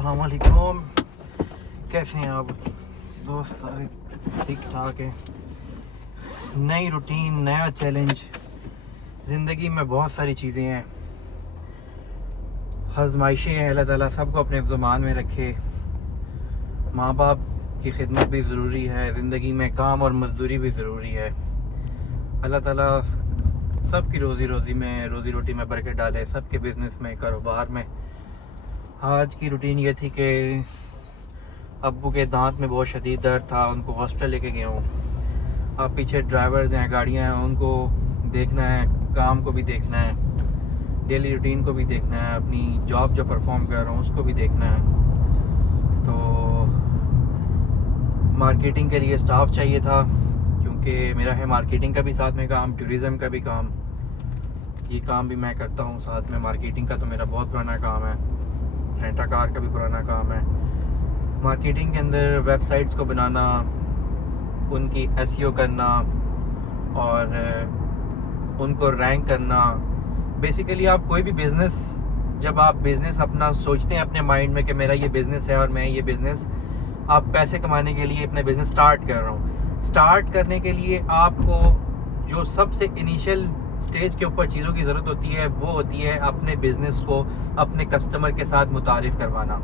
अस्सलाम वालेकुम। कैसे हैं आप दोस्त? सारे ठीक ठाक है। नई रूटीन, नया चैलेंज। ज़िंदगी में बहुत सारी चीज़ें हैं, आजमाइशें हैं। अल्लाह ताला सबको अपने ज़ुबान में रखे। माँ बाप की खिदमत भी ज़रूरी है, ज़िंदगी में काम और मज़दूरी भी ज़रूरी है। अल्लाह ताला सबकी रोज़ी रोटी में बरकत डाले, सबके बिज़नेस में, कारोबार में। आज की रूटीन ये थी कि अब्बू के दांत में बहुत शदीद दर्द था, उनको हॉस्पिटल लेके गया हूँ। अब पीछे ड्राइवर्स हैं, गाड़ियाँ हैं, उनको देखना है, काम को भी देखना है, डेली रूटीन को भी देखना है, अपनी जॉब जो परफॉर्म कर रहा हूँ उसको भी देखना है। तो मार्केटिंग के लिए स्टाफ चाहिए था, क्योंकि मेरा है मार्केटिंग का भी साथ में काम, टूरिज़म का भी काम। ये काम भी मैं करता हूँ साथ में। मार्केटिंग का तो मेरा बहुत पुराना काम है, रेंटा कार का भी पुराना काम है। मार्केटिंग के अंदर वेबसाइट्स को बनाना, उनकी एसईओ करना और उनको रैंक करना। बेसिकली आप कोई भी बिज़नेस, जब आप बिज़नेस अपना सोचते हैं अपने माइंड में कि मेरा ये बिज़नेस है और मैं ये बिज़नेस, आप पैसे कमाने के लिए अपना बिज़नेस स्टार्ट कर रहा हूँ। स्टार्ट करने के लिए आपको जो सबसे इनिशियल स्टेज के ऊपर चीज़ों की ज़रूरत होती है वो होती है अपने बिज़नेस को अपने कस्टमर के साथ मुतारिफ़ करवाना।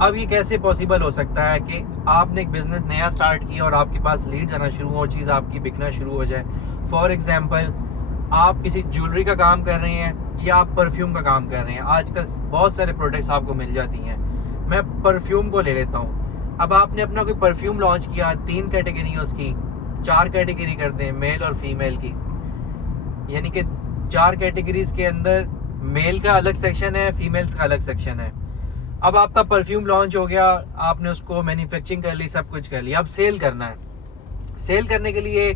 अब ये कैसे पॉसिबल हो सकता है कि आपने एक बिज़नेस नया स्टार्ट किया और आपके पास लीड जाना शुरू हो और चीज़ आपकी बिकना शुरू हो जाए। फॉर एग्ज़ाम्पल, आप किसी ज्वेलरी का काम कर रहे हैं या आप परफ्यूम का काम कर रहे हैं। आजकल बहुत सारे प्रोडक्ट्स आपको मिल जाती हैं। मैं परफ्यूम को ले लेता हूँ। अब आपने अपना कोई परफ्यूम लॉन्च किया, 3 कैटेगरी है उसकी, 4 कैटेगरी कर दें मेल और फीमेल की, यानी कि 4 कैटेगरीज के अंदर मेल का अलग सेक्शन है, फीमेल्स का अलग सेक्शन है। अब आपका परफ्यूम लॉन्च हो गया, आपने उसको मैन्युफैक्चरिंग कर ली, सब कुछ कर लिया। अब सेल करना है। सेल करने के लिए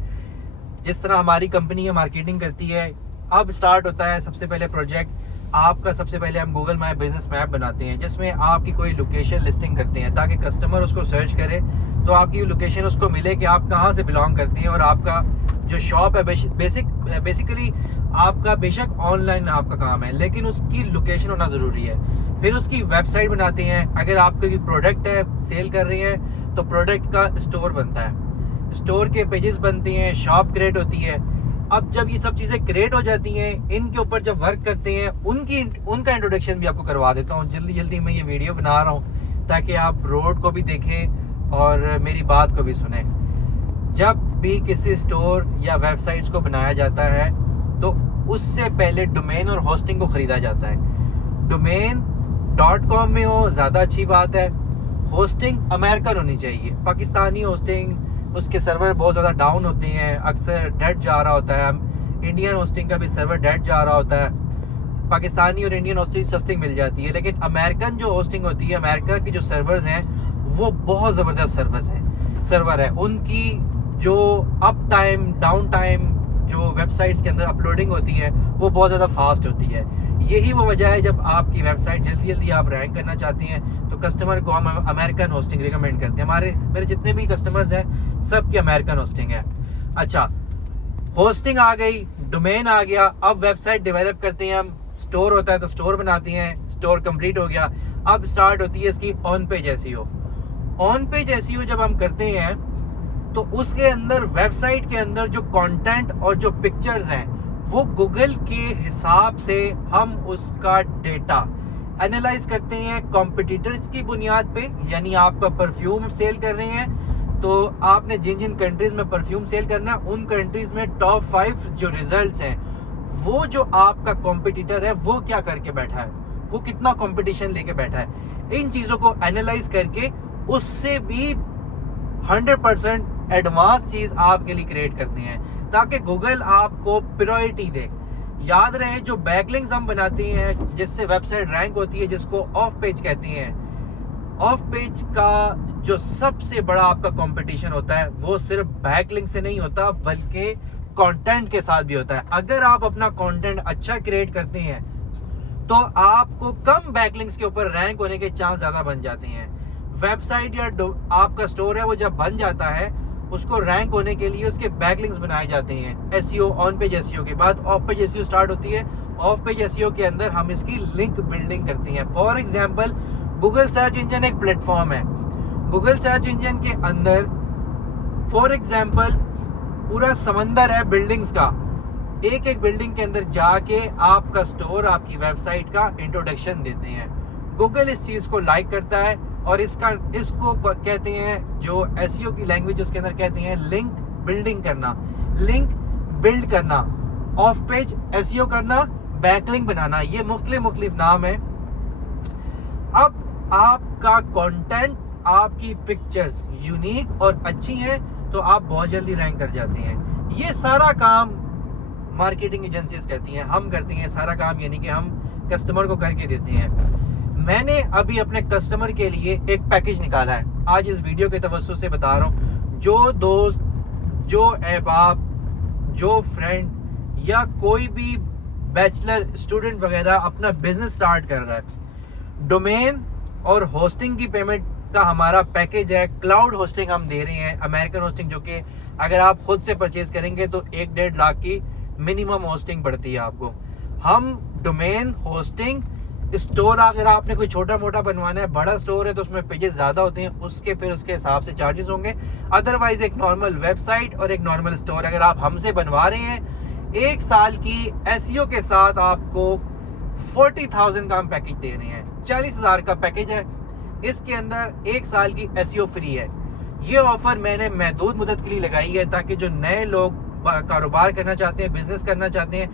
जिस तरह हमारी कंपनी है मार्केटिंग करती है, अब स्टार्ट होता है सबसे पहले प्रोजेक्ट आपका। सबसे पहले हम गूगल माई बिजनेस मैप बनाते हैं, जिसमें आपकी कोई लोकेशन लिस्टिंग करते हैं ताकि कस्टमर उसको सर्च करे तो आपकी लोकेशन उसको मिले कि आप कहाँ से बिलोंग करती हैं और आपका जो शॉप है बेसिकली आपका बेशक ऑनलाइन आपका काम है, लेकिन उसकी लोकेशन होना ज़रूरी है। फिर उसकी वेबसाइट बनाते हैं। अगर आपका कोई प्रोडक्ट है, सेल कर रहे हैं, तो प्रोडक्ट का स्टोर बनता है, स्टोर के पेजेस बनते हैं, शॉप क्रिएट होती है। अब जब ये सब चीज़ें क्रिएट हो जाती हैं, इनके ऊपर जब वर्क करते हैं, उनका इंट्रोडक्शन भी आपको करवा देता हूँ। जल्दी मैं ये वीडियो बना रहा हूँ ताकि आप रोड को भी देखें और मेरी बात को भी सुने। जब भी किसी स्टोर या वेबसाइट्स को बनाया जाता है तो उससे पहले डोमेन और होस्टिंग को ख़रीदा जाता है। डोमेन .com में हो ज़्यादा अच्छी बात है। होस्टिंग अमेरिकन होनी चाहिए। पाकिस्तानी होस्टिंग, उसके सर्वर बहुत ज़्यादा डाउन होते हैं, अक्सर डेड जा रहा होता है। इंडियन होस्टिंग का भी सर्वर डेड जा रहा होता है। पाकिस्तानी और इंडियन होस्टिंग सस्ती मिल जाती है, लेकिन अमेरिकन जो होस्टिंग होती है, अमेरिका की जो सर्वर्स हैं वो बहुत ज़बरदस्त सर्वर है। उनकी जो अप टाइम, डाउन टाइम, जो वेबसाइट्स के अंदर अपलोडिंग होती है वो बहुत ज़्यादा फास्ट होती है। यही वो वजह है जब आपकी वेबसाइट जल्दी आप रैंक करना चाहती हैं तो कस्टमर को हम अमेरिकन होस्टिंग रिकमेंड करते हैं। मेरे जितने भी कस्टमर्स हैं सबकी अमेरिकन होस्टिंग है। अच्छा, होस्टिंग आ गई, डोमेन आ गया, अब वेबसाइट डेवलप करते हैं हम। स्टोर होता है तो स्टोर बनाती हैं, स्टोर कंप्लीट हो गया। अब स्टार्ट होती है इसकी on page SEO. On page SEO जब हम करते हैं तो उसके अंदर, वेबसाइट के अंदर जो कंटेंट और जो पिक्चर्स हैं वो गूगल के हिसाब से हम उसका डेटा एनालाइज करते हैं कॉम्पिटिटर्स की बुनियाद पे। यानी आप परफ्यूम सेल कर रहे हैं तो आपने जिन कंट्रीज में परफ्यूम सेल करना है, उन कंट्रीज में टॉप 5 जो रिजल्ट्स हैं, वो जो आपका कॉम्पिटिटर है वो क्या करके बैठा है, वो कितना कंपटीशन लेके बैठा है, इन चीज़ों को एनालाइज करके उससे भी 100% एडवांस चीज़ आपके लिए क्रिएट करते हैं ताकि गूगल आपको प्रायोरिटी दे। याद रहे, जो बैकलिंक्स हम बनाते हैं जिससे वेबसाइट रैंक होती है, जिसको ऑफ पेज कहते हैं, ऑफ पेज का जो सबसे बड़ा आपका कंपटीशन होता है वो सिर्फ बैकलिंक से नहीं होता बल्कि कंटेंट के साथ भी होता है। अगर आप अपना कंटेंट अच्छा क्रिएट करते हैं तो आपको कम बैकलिंक्स के ऊपर रैंक होने के चांस ज़्यादा बन जाते हैं। वेबसाइट या आपका स्टोर है वो जब बन जाता है, उसको रैंक होने के लिए उसके बैकलिंक्स बनाए जाते हैं। एसईओ, ऑन पेज एसईओ के बाद ऑफ पेज एसईओ स्टार्ट होती है। ऑफ पेज एसईओ के अंदर हम इसकी लिंक बिल्डिंग करते हैं। For example, Google search engine एक प्लेटफॉर्म है। गूगल सर्च इंजन के अंदर फॉर एग्जाम्पल पूरा समंदर है बिल्डिंग्स का। एक एक बिल्डिंग के अंदर जाके आपका स्टोर, आपकी वेबसाइट का इंट्रोडक्शन देते हैं। गूगल इस चीज को लाइक करता है और इसको कहते हैं, जो एसईओ की लैंग्वेज उसके अंदर कहते हैं लिंक बिल्डिंग करना, लिंक बिल्ड करना, ऑफ पेज एसईओ करना, बैकलिंक बनाना। ये मुख्तलिफ नाम है। अब आपका कंटेंट, आपकी पिक्चर्स यूनिक और अच्छी हैं तो आप बहुत जल्दी रैंक कर जाते हैं। ये सारा काम मार्केटिंग एजेंसीज करती हैं, हम करते हैं सारा काम, यानी कि हम कस्टमर को करके देते हैं। मैंने अभी अपने कस्टमर के लिए एक पैकेज निकाला है, आज इस वीडियो के तवज्जो से बता रहा हूँ। जो दोस्त, जो अहबाब, जो फ्रेंड या कोई भी बैचलर स्टूडेंट वगैरह अपना बिजनेस स्टार्ट कर रहा है, डोमेन और होस्टिंग की पेमेंट का हमारा पैकेज है। क्लाउड होस्टिंग हम दे रहे हैं, अमेरिकन होस्टिंग, जो कि अगर आप खुद से परचेज करेंगे तो 1-1.5 लाख की मिनिमम होस्टिंग पड़ती है आपको। हम डोमेन, होस्टिंग, स्टोर, अगर आपने कोई छोटा मोटा बनवाना है, बड़ा स्टोर है तो उसमें पेजेस ज्यादा होते हैं, उसके हिसाब से चार्जेस होंगे। अदरवाइज एक नॉर्मल वेबसाइट और एक नॉर्मल स्टोर अगर आप हमसे बनवा रहे हैं, 1 साल की एसईओ के साथ आपको 40,000 का हम पैकेज दे रहे हैं। 40,000 का पैकेज है, इसके अंदर 1 साल की एसईओ फ्री है। ये ऑफर मैंने महदूद मुद्दत के लिए लगाई है ताकि जो नए लोग कारोबार करना चाहते हैं, बिजनेस करना चाहते हैं,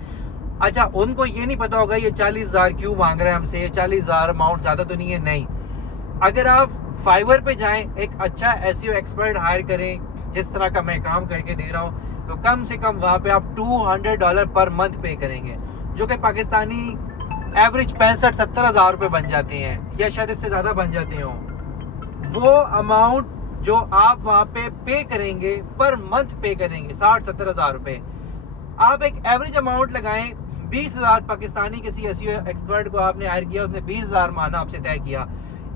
अच्छा उनको ये नहीं पता होगा ये 40,000 क्यों मांग रहे हैं हमसे, ये 40,000 अमाउंट ज्यादा तो नहीं है। नहीं, अगर आप फाइवर पे जाएं, एक अच्छा एसईओ एक्सपर्ट हायर करें, जिस तरह का मैं काम करके दे रहा हूं, तो कम से कम वहां पे आप $200 पर मंथ पे करेंगे, जो कि पाकिस्तानी एवरेज 65-70 हज़ार रुपए बन जाते हैं, या शायद इससे ज्यादा बन जाते हो। वो अमाउंट जो आप वहां पे करेंगे, पर मंथ पे करेंगे 60-70 हज़ार रुपए। आप एक एवरेज अमाउंट लगाएं, 20,000 पाकिस्तानी किसी एसईओ एक्सपर्ट को आपने हायर किया, उसने 20,000 माना आपसे तय किया,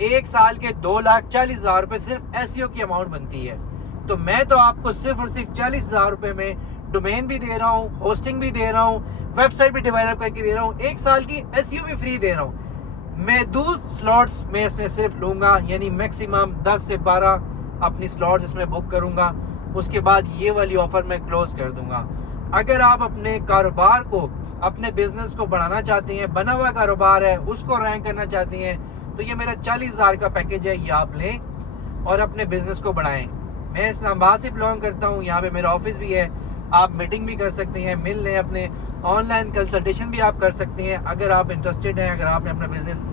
1 साल के 2,40,000 रुपए सिर्फ एसईओ की अमाउंट बनती है। तो मैं तो आपको सिर्फ और सिर्फ 40,000 रुपए में डोमेन भी दे रहा हूँ, होस्टिंग भी दे रहा हूँ, वेबसाइट भी डेवलप करके दे रहा हूँ, 1 साल की एसईओ भी फ्री दे रहा हूँ। महदूद स्लॉट्स में इसमें सिर्फ लूंगा, यानी मैक्सिमम 10 से 12 अपनी स्लॉट्स इसमें बुक करूंगा, उसके बाद ये वाली ऑफर मैं क्लोज कर दूंगा। अगर आप अपने कारोबार को, अपने बिजनेस को बढ़ाना चाहते हैं, बना हुआ कारोबार है उसको रैंक करना चाहते हैं, तो ये मेरा 40,000 का पैकेज है, ये आप लें और अपने बिजनेस को बढ़ाएं। मैं इस्लामाबाद से बिलोंग करता हूँ, यहाँ पे मेरा ऑफिस भी है, आप मीटिंग भी कर सकते हैं, मिल लें, अपने ऑनलाइन कंसल्टेशन भी आप कर सकते हैं अगर आप इंटरेस्टेड हैं, अगर आपने अपना बिजनेस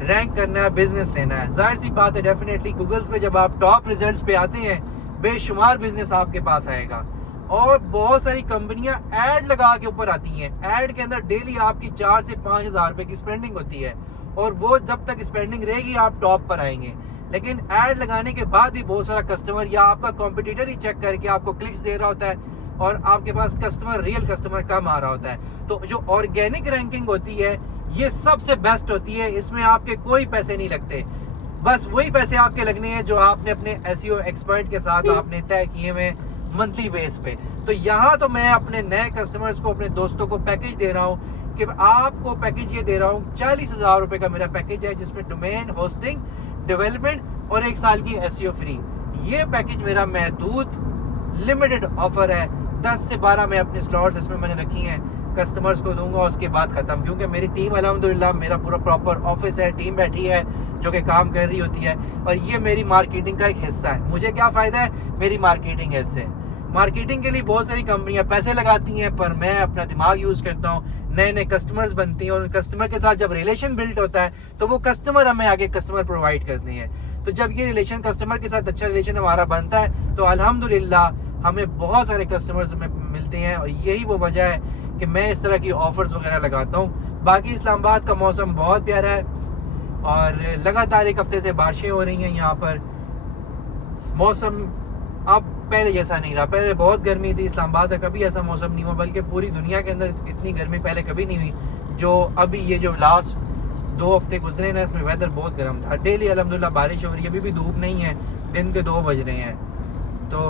रैंक करना है, बिजनेस लेना है। जाहिर सी बात है, डेफिनेटली गूगल्स पे जब आप टॉप रिजल्ट्स पे आते हैं, बेशुमार बिजनेस आपके पास आएगा और बहुत सारी कंपनियां ऐड लगा के ऊपर आती हैं। ऐड के अंदर डेली आपकी 4 से 5 हज़ार रुपए की स्पेंडिंग होती है और वो जब तक स्पेंडिंग रहेगी आप टॉप पर आएंगे। लेकिन ऐड लगाने के बाद ही बहुत सारा कस्टमर या आपका कॉम्पिटिटर ही चेक करके आपको क्लिक्स दे रहा होता है और आपके पास कस्टमर, रियल कस्टमर कम आ रहा होता है। तो जो ऑर्गेनिक रैंकिंग होती है ये सबसे बेस्ट होती है, इसमें आपके कोई पैसे नहीं लगते, बस वही पैसे आपके लगने हैं जो आपने अपने एसईओ एक्सपर्ट के साथ आपने तय किए हुए मंथली बेस पे। तो यहाँ तो मैं अपने नए कस्टमर्स को, अपने दोस्तों को पैकेज दे रहा हूँ कि आपको पैकेज ये दे रहा हूँ, 40,000 रुपए का मेरा पैकेज है जिसमें डोमेन, होस्टिंग, डेवलपमेंट और 1 साल की एसईओ फ्री। ये पैकेज मेरा महदूद लिमिटेड ऑफर है, 10 से 12 मैं अपनी स्लॉट्स इसमें मैंने रखी हैं, कस्टमर्स को दूंगा, उसके बाद खत्म, क्योंकि मेरी टीम अल्हम्दुलिल्लाह, मेरा पूरा प्रॉपर ऑफिस है, टीम बैठी है जो कि काम कर रही होती है और ये मेरी मार्केटिंग का एक हिस्सा है। मुझे क्या फायदा है, मेरी मार्केटिंग है इससे। मार्केटिंग के लिए बहुत सारी कंपनियां पैसे लगाती हैं, पर मैं अपना दिमाग यूज करता हूँ, नए नए कस्टमर्स बनते हैं और कस्टमर के साथ जब रिलेशन बिल्ड होता है तो वो कस्टमर हमें आगे कस्टमर प्रोवाइड करते हैं। तो जब ये रिलेशन, कस्टमर के साथ अच्छा रिलेशन हमारा बनता है तो अल्हम्दुलिल्लाह हमें बहुत सारे कस्टमर्स मिलते हैं और यही वो वजह है कि मैं इस तरह की ऑफर्स वगैरह लगाता हूँ। बाकी इस्लामाबाद का मौसम बहुत प्यारा है और लगातार 1 हफ्ते से बारिशें हो रही हैं यहाँ पर। मौसम अब पहले जैसा नहीं रहा, पहले बहुत गर्मी थी, इस्लामाबाद का कभी ऐसा मौसम नहीं हुआ, बल्कि पूरी दुनिया के अंदर इतनी गर्मी पहले कभी नहीं हुई जो अभी ये जो लास्ट 2 हफ्ते गुजरे ना, इसमें वेदर बहुत गर्म था। डेली अल्हम्दुलिल्लाह बारिश हो रही है, अभी भी धूप नहीं है, दिन के 2 बज रहे हैं। तो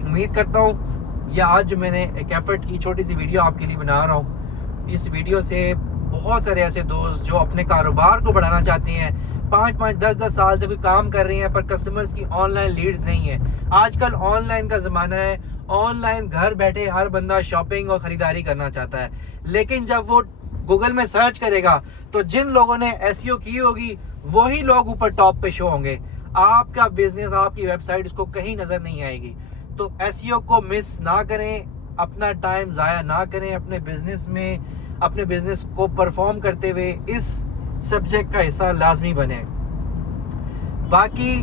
उम्मीद करता हूँ या आज जो मैंने एक एफर्ट की, छोटी सी वीडियो आपके लिए बना रहा हूँ, इस वीडियो से बहुत सारे ऐसे दोस्त जो अपने कारोबार को बढ़ाना चाहते हैं, 5-5, 10-10 साल से कोई काम कर रहे हैं पर कस्टमर्स की ऑनलाइन लीड्स नहीं है। आजकल ऑनलाइन का ज़माना है, ऑनलाइन घर बैठे हर बंदा शॉपिंग और ख़रीदारी करना चाहता है, लेकिन जब वो गूगल में सर्च करेगा तो जिन लोगों ने एसईओ की होगी वही लोग ऊपर टॉप पे शो होंगे। आपका बिजनेस, आपकी वेबसाइट उसको कहीं नज़र नहीं आएगी। तो एसईओ को मिस ना करें, अपना टाइम ज़ाया ना करें, अपने बिजनेस में अपने बिजनेस को परफॉर्म करते हुए इस सब्जेक्ट का हिस्सा लाजमी बने। बाकी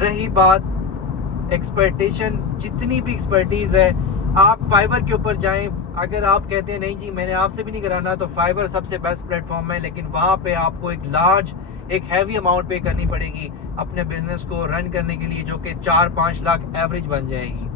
रही बात एक्सपर्टेशन, जितनी भी एक्सपर्टीज़ है आप फाइवर के ऊपर जाएं। अगर आप कहते हैं नहीं जी मैंने आपसे भी नहीं कराना, तो फाइवर सबसे बेस्ट प्लेटफॉर्म है, लेकिन वहाँ पे आपको एक हैवी अमाउंट पे करनी पड़ेगी अपने बिजनेस को रन करने के लिए, जो कि 4-5 लाख एवरेज बन जाएगी।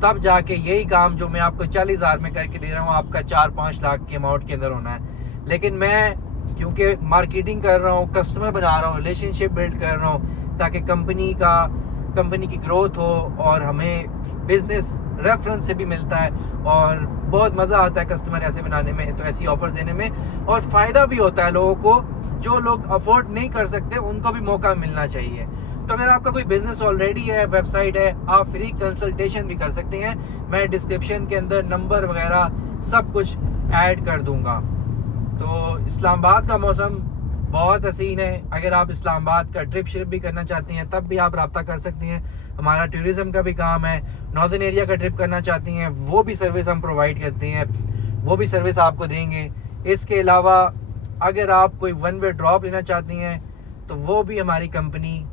तब जाके यही काम जो मैं आपको 40,000 में करके दे रहा हूँ आपका 4-5 लाख के अमाउंट के अंदर होना है। लेकिन मैं क्योंकि मार्केटिंग कर रहा हूँ, कस्टमर बना रहा हूँ, रिलेशनशिप बिल्ड कर रहा हूँ, ताकि कंपनी की ग्रोथ हो और हमें बिजनेस रेफरेंस से भी मिलता है और बहुत मज़ा आता है कस्टमर ऐसे बनाने में, तो ऐसी ऑफर्स देने में, और फ़ायदा भी होता है लोगों को। जो लोग अफोर्ड नहीं कर सकते उनको भी मौका मिलना चाहिए। तो अगर आपका कोई बिजनेस ऑलरेडी है, वेबसाइट है, आप फ्री कंसल्टेशन भी कर सकते हैं। मैं डिस्क्रिप्शन के अंदर नंबर वगैरह सब कुछ ऐड कर दूंगा। तो इस्लामाबाद का मौसम बहुत हसीन है। अगर आप इस्लामाबाद का ट्रिप भी करना चाहती हैं तब भी आप रब्ता कर सकती हैं। हमारा टूरिज़्म का भी काम है। नॉर्दर्न एरिया का ट्रिप करना चाहती हैं वो भी सर्विस हम प्रोवाइड करते हैं, वो भी सर्विस आपको देंगे। इसके अलावा अगर आप कोई वन वे ड्रॉप लेना चाहती हैं तो वो भी हमारी कंपनी,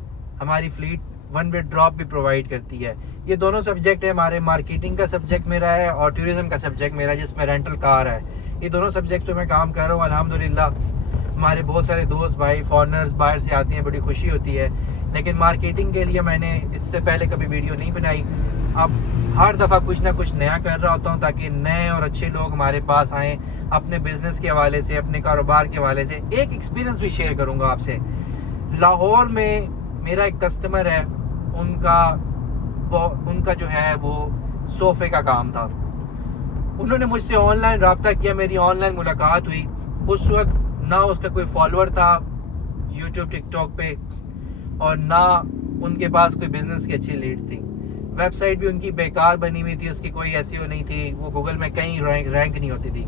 हमारी फ्लीट वन वे ड्रॉप भी प्रोवाइड करती है। ये दोनों सब्जेक्ट है हमारे। मार्केटिंग का सब्जेक्ट मेरा है और टूरिज़्म का सब्जेक्ट मेरा, जिसमें रेंटल कार है। ये दोनों सब्जेक्ट पे मैं काम कर रहा हूँ अल्हम्दुलिल्लाह। हमारे बहुत सारे दोस्त भाई फॉरेनर्स बाहर से आते हैं, बड़ी खुशी होती है। लेकिन मार्केटिंग के लिए मैंने इससे पहले कभी वीडियो नहीं बनाई। अब हर दफ़ा कुछ ना कुछ नया कर रहा होता हूँ ताकि नए और अच्छे लोग हमारे पास आएँ। अपने बिजनेस के हवाले से, अपने कारोबार के हवाले से एक एक्सपीरियंस भी शेयर करूँगा आपसे। लाहौर में मेरा एक कस्टमर है, उनका जो है वो सोफ़े का काम था। उन्होंने मुझसे ऑनलाइन रब्ता किया, मेरी ऑनलाइन मुलाकात हुई। उस वक्त ना उसका कोई फॉलोअर था यूट्यूब टिकटॉक पे और ना उनके पास कोई बिजनेस की अच्छी लीड थी। वेबसाइट भी उनकी बेकार बनी हुई थी, उसकी कोई एसईओ नहीं थी, वो गूगल में कहीं रैंक नहीं होती थी।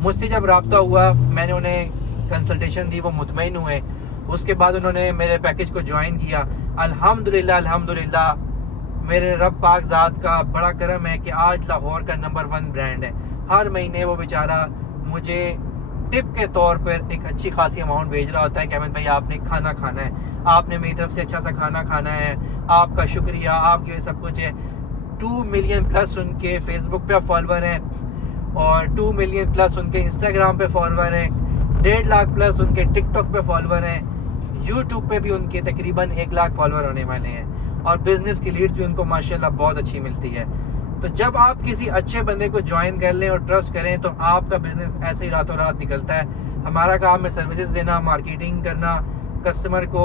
मुझसे जब रब्ता हुआ, मैंने उन्हें कंसल्टेशन दी, वो मुतमईन हुए। उसके बाद उन्होंने मेरे पैकेज को ज्वाइन किया। अल्हम्दुलिल्लाह मेरे रब पाक ज़ात का बड़ा करम है कि आज लाहौर का नंबर 1 ब्रांड है। हर महीने वो बेचारा मुझे टिप के तौर पर एक अच्छी खासी अमाउंट भेज रहा होता है कि अहमद भाई आपने खाना खाना है, आपने मेरी तरफ से अच्छा सा खाना खाना है, आपका शुक्रिया, आपके सब कुछ है। 2 मिलियन प्लस उनके फेसबुक पे फॉलोअर हैं और 2 मिलियन प्लस उनके इंस्टाग्राम पे फॉलोअर हैं, 1.5 लाख प्लस उनके टिकटॉक पे फॉलोअर हैं, यूट्यूब पे भी उनके तकरीबन 1 लाख फॉलोअर होने वाले हैं और बिजनेस की लीड्स भी उनको माशाल्लाह बहुत अच्छी मिलती है। तो जब आप किसी अच्छे बंदे को ज्वाइन कर लें और ट्रस्ट करें तो आपका बिजनेस ऐसे ही रातों रात निकलता है। हमारा काम है सर्विसेज देना, मार्केटिंग करना, कस्टमर को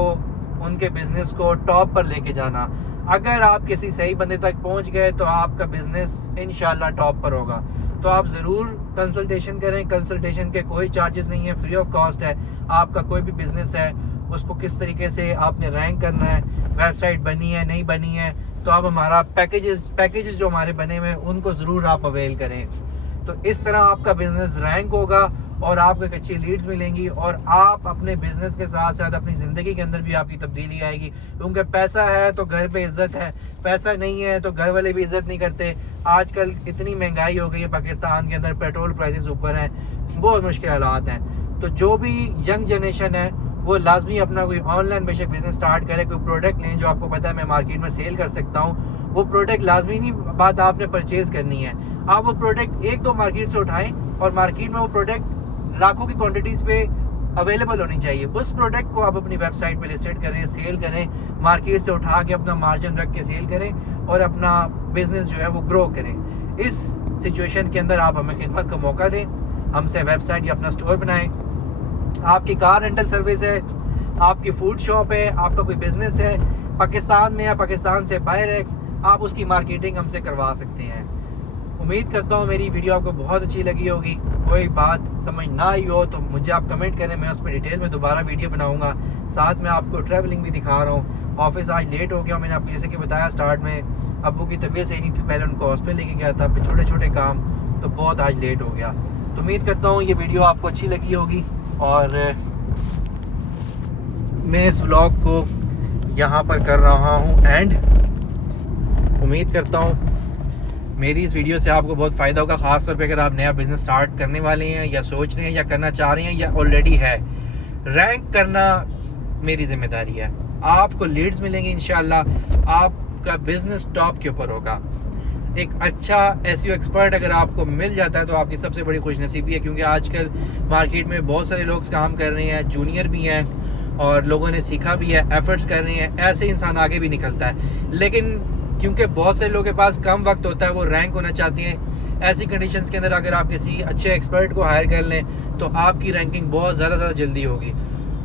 उनके बिजनेस को टॉप पर लेके जाना। अगर आप किसी सही बंदे तक पहुंच गए तो आपका बिजनेस इंशाल्लाह टॉप पर होगा। तो आप ज़रूर कंसल्टेशन करें। कंसल्टेशन के कोई चार्जेस नहीं है, फ्री ऑफ कॉस्ट है। आपका कोई भी बिजनेस है उसको किस तरीके से आपने रैंक करना है, वेबसाइट बनी है नहीं बनी है, तो आप हमारा पैकेजेस जो हमारे बने हुए हैं उनको ज़रूर आप अवेल करें। तो इस तरह आपका बिजनेस रैंक होगा और आपको एक अच्छी लीड्स मिलेंगी और आप अपने बिजनेस के साथ साथ अपनी ज़िंदगी के अंदर भी आपकी तब्दीली आएगी। क्योंकि पैसा है तो घर पे इज्जत है, पैसा नहीं है तो घर वाले भी इज्जत नहीं करते। आजकल इतनी महंगाई हो गई है पाकिस्तान के अंदर, पेट्रोल प्राइसेस ऊपर हैं, बहुत मुश्किल हालात हैं। तो जो भी यंग जनरेशन है वो लाजमी अपना कोई ऑनलाइन बेशक बिजनेस स्टार्ट करे, कोई प्रोडक्ट लें जो आपको पता है मैं मार्केट में सेल कर सकता हूँ। वो प्रोडक्ट लाजमी नहीं बात आपने परचेज करनी है, आप वो प्रोडक्ट 1-2 मार्केट से उठाएं और मार्केट में वो प्रोडक्ट लाखों की क्वांटिटीज़ पे अवेलेबल होनी चाहिए। उस प्रोडक्ट को आप अपनी वेबसाइट पे लिस्टेड करें, सेल करें, मार्केट से उठा के अपना मार्जिन रख के सेल करें और अपना बिजनेस जो है वो ग्रो करें। इस सिचुएशन के अंदर आप हमें खिदमत का मौका दें, हमसे वेबसाइट या अपना स्टोर बनाएं। आपकी कार रेंटल सर्विस है, आपकी फूड शॉप है, आपका कोई बिजनेस है पाकिस्तान में या पाकिस्तान से बाहर है, आप उसकी मार्केटिंग हमसे करवा सकते हैं। उम्मीद करता हूँ मेरी वीडियो आपको बहुत अच्छी लगी होगी। कोई बात समझ ना आई हो तो मुझे आप कमेंट करें, मैं उस पर डिटेल में दोबारा वीडियो बनाऊंगा। साथ में आपको ट्रैवलिंग भी दिखा रहा हूँ। ऑफिस आज लेट हो गया, मैंने आपको जैसे कि बताया स्टार्ट में, अब्बू की तबीयत सही नहीं थी, पहले उनको हॉस्पिटल लेके गया था, फिर छोटे छोटे काम, तो बहुत आज लेट हो गया। तो उम्मीद करता हूँ ये वीडियो आपको अच्छी लगी होगी और मैं इस व्लॉग को यहाँ पर कर रहा हूँ एंड उम्मीद करता हूँ मेरी इस वीडियो से आपको बहुत फ़ायदा होगा। ख़ास तौर पे अगर आप नया बिज़नेस स्टार्ट करने वाले हैं या सोच रहे हैं या करना चाह रहे हैं या ऑलरेडी है। रैंक करना मेरी जिम्मेदारी है, आपको लीड्स मिलेंगे इंशाल्लाह, आपका बिज़नेस टॉप के ऊपर होगा। एक अच्छा एसईओ एक्सपर्ट अगर आपको मिल जाता है तो आपकी सबसे बड़ी खुशनसीबी है, क्योंकि आजकल मार्केट में बहुत सारे लोग काम कर रहे हैं, जूनियर भी हैं और लोगों ने सीखा भी है, एफर्ट्स कर रहे हैं, ऐसे इंसान आगे भी निकलता है। लेकिन क्योंकि बहुत से लोगों के पास कम वक्त होता है, वो रैंक होना चाहती हैं, ऐसी कंडीशंस के अंदर अगर आप किसी अच्छे एक्सपर्ट को हायर कर लें तो आपकी रैंकिंग बहुत ज़्यादा जल्दी होगी।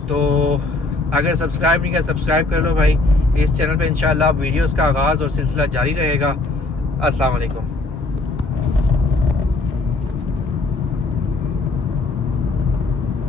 तो अगर सब्सक्राइब नहीं किया सब्सक्राइब कर लो भाई। इस चैनल पे इंशाल्लाह वीडियोस का आगाज़ और सिलसिला जारी रहेगा। अस्सलाम वालेकुम।